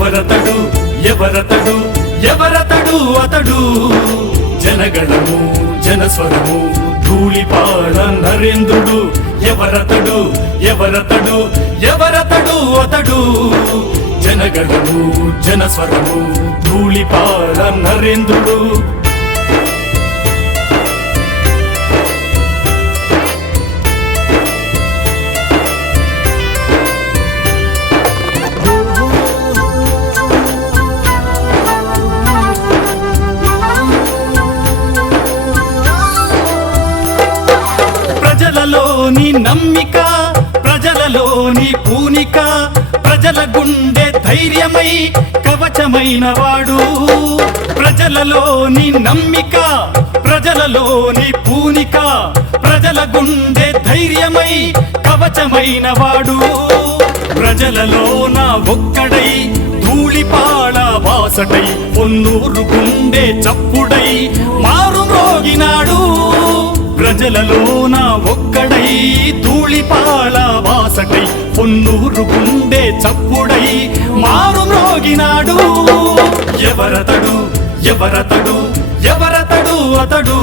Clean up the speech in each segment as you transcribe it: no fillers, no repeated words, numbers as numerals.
ఎవరతడు ఎవరతడు ఎవరతడు అతడు జనగణము జనస్వరము ధూళిపాళ నరేంద్రుడు ఎవరతడు ఎవరతడు ఎవరతడు అతడు జనగణము జనస్వరము ధూళిపాళ నరేంద్రుడు ప్రజలలోని నమ్మిక ప్రజలలోని పూనిక ప్రజల గుండె ధైర్యమై కవచమైన వాడు ప్రజలలోని నమ్మిక ప్రజలలోని పూనిక ప్రజల గుండె ధైర్యమై కవచమైన వాడు ప్రజలలోన ఒక్కడై ధూళిపాళ వాసటై పొన్నూరు గుండె చప్పుడై మారు మ్రోగినాడు ప్రజలలోన ఒక్కడై ధూళిపాళ వాసటై పొన్నూరు గుండె చప్పుడై మారు మ్రోగినాడు ఎవరతడు ఎవరతడు ఎవరతడు అతడు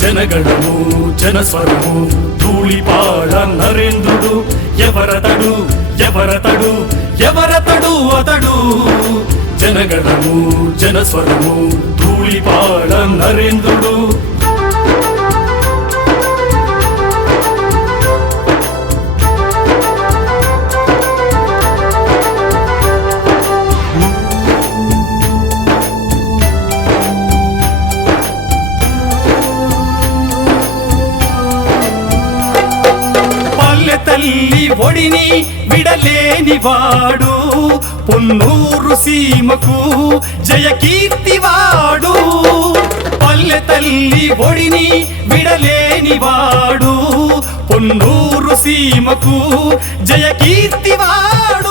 జనగణము జనస్వరము ధూళిపాళ నరేంద్రుడు ఎవరతడు ఎవరతడు ఎవరతడు అతడు జనగణము జనస్వరము ధూళిపాళ నరేంద్రుడు తల్లి ఒడిని విడలేని వాడు పొన్నూరు సీమకు జయకీర్తివాడు పల్లె తల్లి ఒడిని విడలేని వాడు పొన్నూరు సీమకు జయకీర్తివాడు